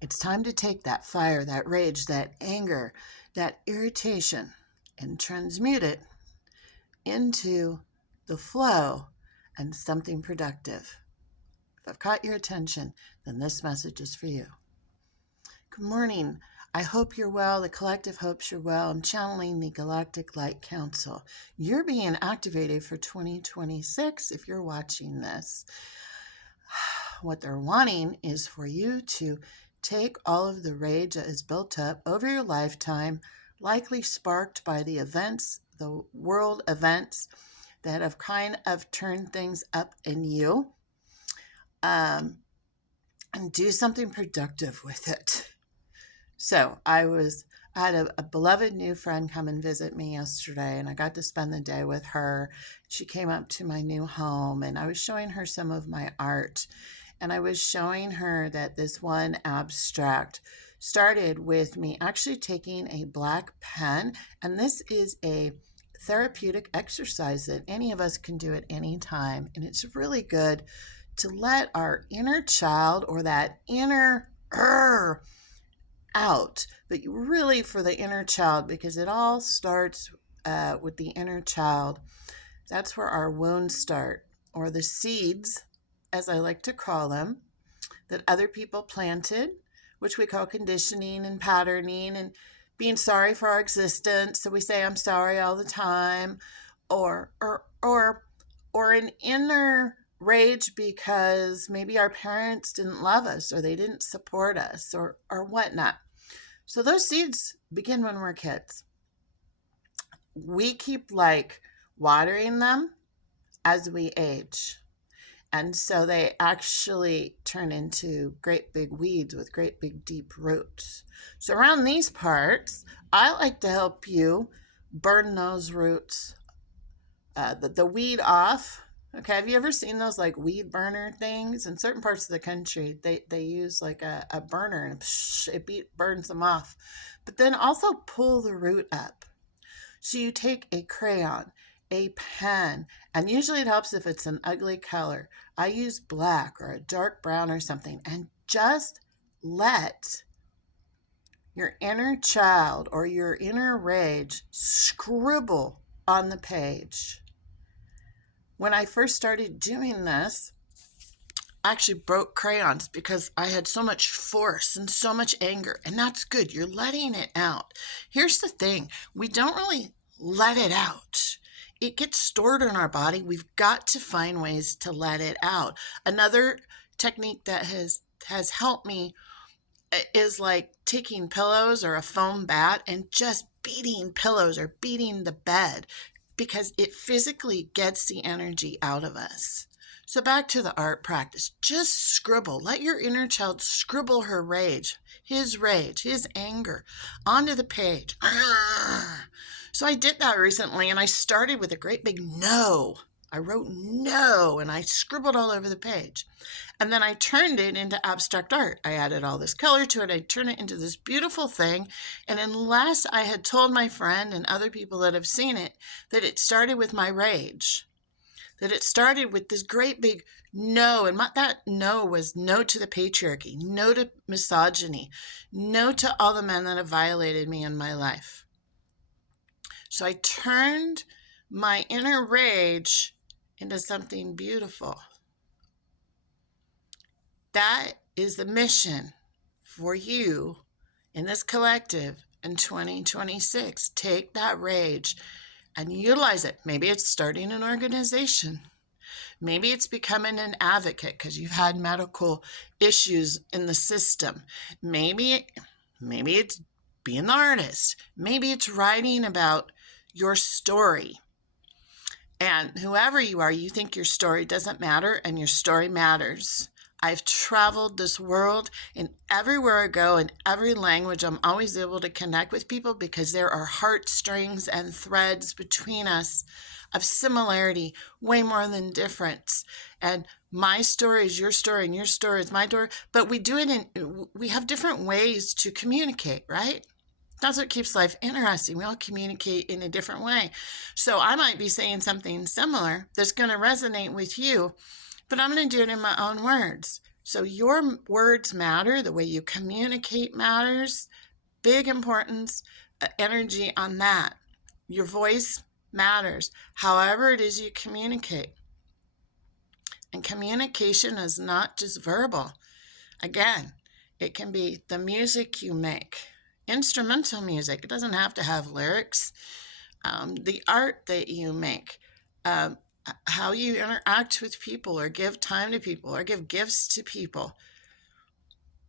It's time to take that fire, that rage, that anger, that irritation, and transmute it into the flow and something productive. If I've caught your attention, then this message is for you. Good morning. I hope you're well. The collective hopes you're well. I'm channeling the Galactic Light Counsel. You're being activated for 2026 if you're watching this. What they're wanting is for you to take all of the rage that is built up over your lifetime, likely sparked by the events, the world events that have kind of turned things up in you, and do something productive with it. So I had a beloved new friend come and visit me yesterday, and I got to spend the day with her. She came up to my new home, and I was showing her some of my art. And I was showing her that this one abstract started with me actually taking a black pen. And this is a therapeutic exercise that any of us can do at any time. And it's really good to let our inner child or that inner out, but really for the inner child, because it all starts with the inner child. That's where our wounds start, or the seeds, as I like to call them, that other people planted, which we call conditioning and patterning and being sorry for our existence. So we say, I'm sorry all the time, or an inner rage because maybe our parents didn't love us or they didn't support us or whatnot. So those seeds begin when we're kids. We keep watering them as we age. And so they actually turn into great big weeds with great big deep roots. So around these parts, I like to help you burn those roots, the weed off. Okay, have you ever seen those weed burner things? In certain parts of the country, they use a burner and it burns them off. But then also pull the root up. So you take a crayon, a pen, and usually it helps if it's an ugly color. I use black or a dark brown or something, and just let your inner child or your inner rage scribble on the page. When I first started doing this, I actually broke crayons because I had so much force and so much anger, and that's good. You're letting it out. Here's the thing. We don't really let it out. It gets stored in our body. We've got to find ways to let it out. Another technique that has helped me is taking pillows or a foam bat and just beating pillows or beating the bed, because it physically gets the energy out of us. So back to the art practice. Just scribble. Let your inner child scribble her rage, his anger, onto the page. So I did that recently, and I started with a great big no. I wrote no, and I scribbled all over the page. And then I turned it into abstract art. I added all this color to it. I turned it into this beautiful thing. And unless I had told my friend and other people that have seen it that it started with my rage, that it started with this great big no, and that no was no to the patriarchy, no to misogyny, no to all the men that have violated me in my life. So I turned my inner rage into something beautiful. That is the mission for you in this collective in 2026. Take that rage and utilize it. Maybe it's starting an organization. Maybe it's becoming an advocate because you've had medical issues in the system. Maybe it's being the artist. Maybe it's writing about your story. And whoever you are, you think your story doesn't matter, and your story matters. I've traveled this world, and everywhere I go, in every language, I'm always able to connect with people because there are heartstrings and threads between us of similarity, way more than difference. And my story is your story, and your story is my story. But we do it we have different ways to communicate, right? That's what keeps life interesting. We all communicate in a different way. So I might be saying something similar that's going to resonate with you, but I'm going to do it in my own words. So your words matter. The way you communicate matters. Big importance, energy on that. Your voice matters. However it is you communicate. And communication is not just verbal. Again, it can be the music you make, instrumental music. It doesn't have to have lyrics. The art that you make, how you interact with people or give time to people or give gifts to people.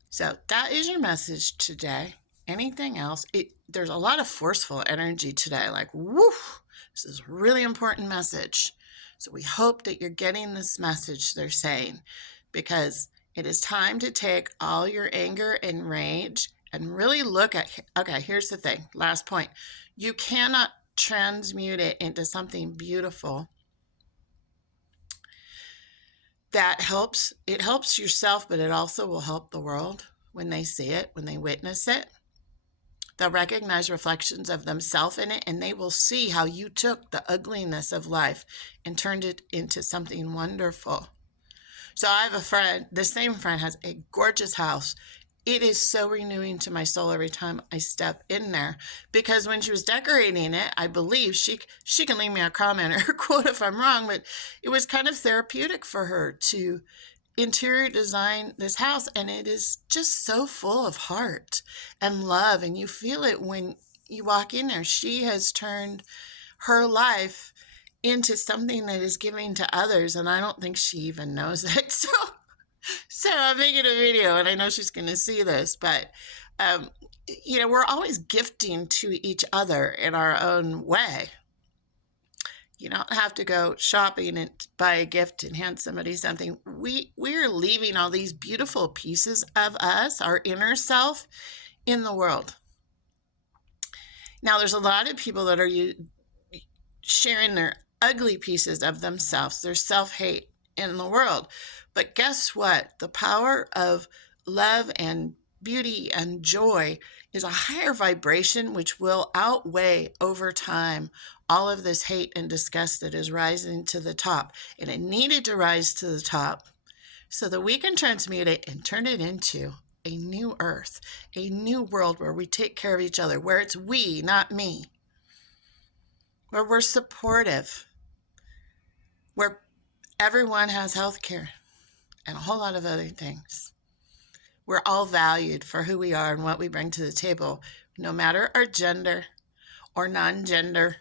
So that is your message today. Anything else? There's a lot of forceful energy today, like, woof, this is a really important message. So we hope that you're getting this message, they're saying, because it is time to take all your anger and rage and really look at, okay, here's the thing, last point. You cannot transmute it into something beautiful that helps. It helps yourself, but it also will help the world when they see it, when they witness it. They'll recognize reflections of themselves in it, and they will see how you took the ugliness of life and turned it into something wonderful. So I have a friend, the same friend has a gorgeous house. It is so renewing to my soul every time I step in there, because when she was decorating it, I believe she can leave me a comment or a quote if I'm wrong, but it was kind of therapeutic for her to interior design this house, and it is just so full of heart and love, and you feel it when you walk in there. She has turned her life into something that is giving to others, and I don't think she even knows it. So I'm making a video, and I know she's going to see this, but we're always gifting to each other in our own way. You don't have to go shopping and buy a gift and hand somebody something. We're leaving all these beautiful pieces of us, our inner self, in the world. Now, there's a lot of people that are sharing their ugly pieces of themselves, their self-hate in the world. But guess what? The power of love and beauty and joy is a higher vibration, which will outweigh over time all of this hate and disgust that is rising to the top. And it needed to rise to the top so that we can transmute it and turn it into a new earth, a new world where we take care of each other, where it's we, not me, where we're supportive, where everyone has health care and a whole lot of other things. We're all valued for who we are and what we bring to the table, no matter our gender or non-gender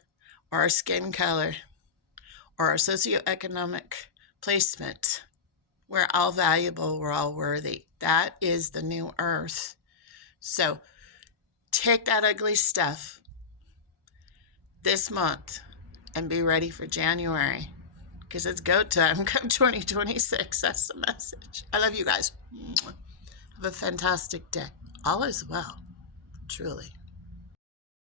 or our skin color or our socioeconomic placement. We're all valuable. We're all worthy. That is the new earth. So take that ugly stuff this month and be ready for January, because it's go time. Come 2026. That's the message. I love you guys. Have a fantastic day. All is well, truly.